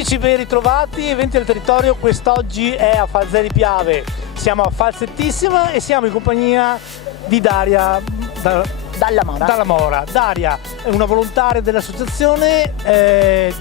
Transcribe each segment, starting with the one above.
Amici, ben ritrovati, eventi del territorio. Quest'oggi è a Falzè di Piave, siamo a Falsettissima e siamo in compagnia di Daria Dalla Mora. Daria è una volontaria dell'associazione,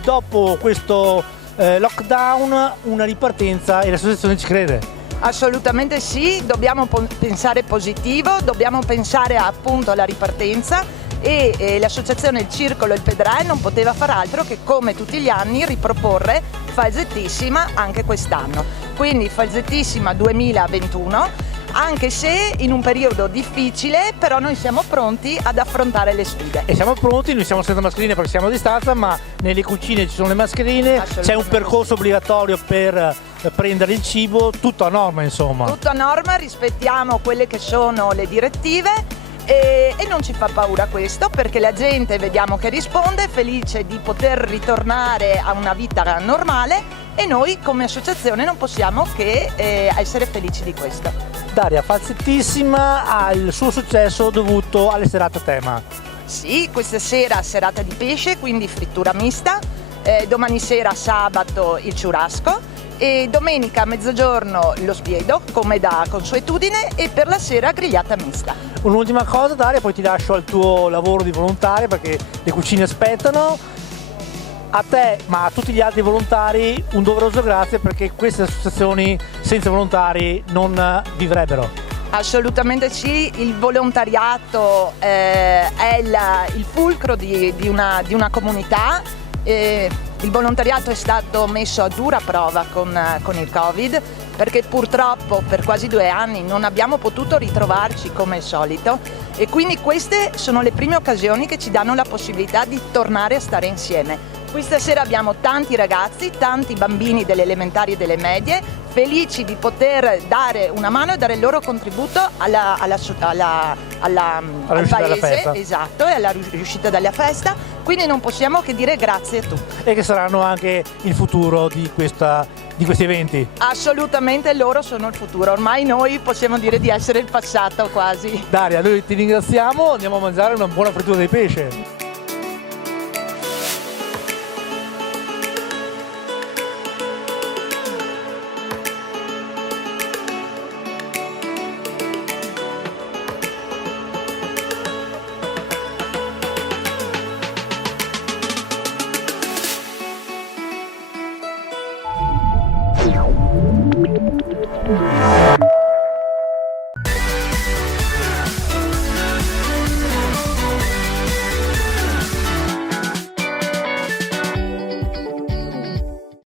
dopo questo lockdown una ripartenza e l'associazione ci crede. Assolutamente sì, dobbiamo pensare positivo, dobbiamo pensare appunto alla ripartenza e l'associazione Il Circolo e il Pedrè non poteva far altro che, come tutti gli anni, riproporre Falsettissima anche quest'anno. Quindi Falsettissima 2021, anche se in un periodo difficile, però noi siamo pronti ad affrontare le sfide. E siamo pronti, noi siamo senza mascherine perché siamo a distanza, ma nelle cucine ci sono le mascherine, c'è un percorso obbligatorio per prendere il cibo, tutto a norma insomma. Tutto a norma, rispettiamo quelle che sono le direttive e non ci fa paura questo, perché la gente vediamo che risponde, felice di poter ritornare a una vita normale e noi come associazione non possiamo che essere felici di questo. Daria, Falsettissima ha il suo successo dovuto alle serate a tema. Sì, questa sera serata di pesce, quindi frittura mista, domani sera sabato il ciurasco e domenica a mezzogiorno lo spiedo come da consuetudine e per la sera grigliata mista. Un'ultima cosa Daria, poi ti lascio al tuo lavoro di volontaria perché le cucine aspettano. A te, ma a tutti gli altri volontari, un doveroso grazie, perché queste associazioni senza volontari non vivrebbero. Assolutamente sì, il volontariato è il fulcro di una comunità. Il volontariato è stato messo a dura prova con il Covid, perché purtroppo per quasi 2 anni non abbiamo potuto ritrovarci come al solito e quindi queste sono le prime occasioni che ci danno la possibilità di tornare a stare insieme. Questa sera abbiamo tanti ragazzi, tanti bambini delle elementari e delle medie, felici di poter dare una mano e dare il loro contributo al paese, esatto, e alla riuscita della festa, quindi non possiamo che dire grazie a tutti. E che saranno anche il futuro di questi eventi. Assolutamente loro sono il futuro, ormai noi possiamo dire di essere il passato quasi. Daria, noi ti ringraziamo, andiamo a mangiare una buona frittura di pesce.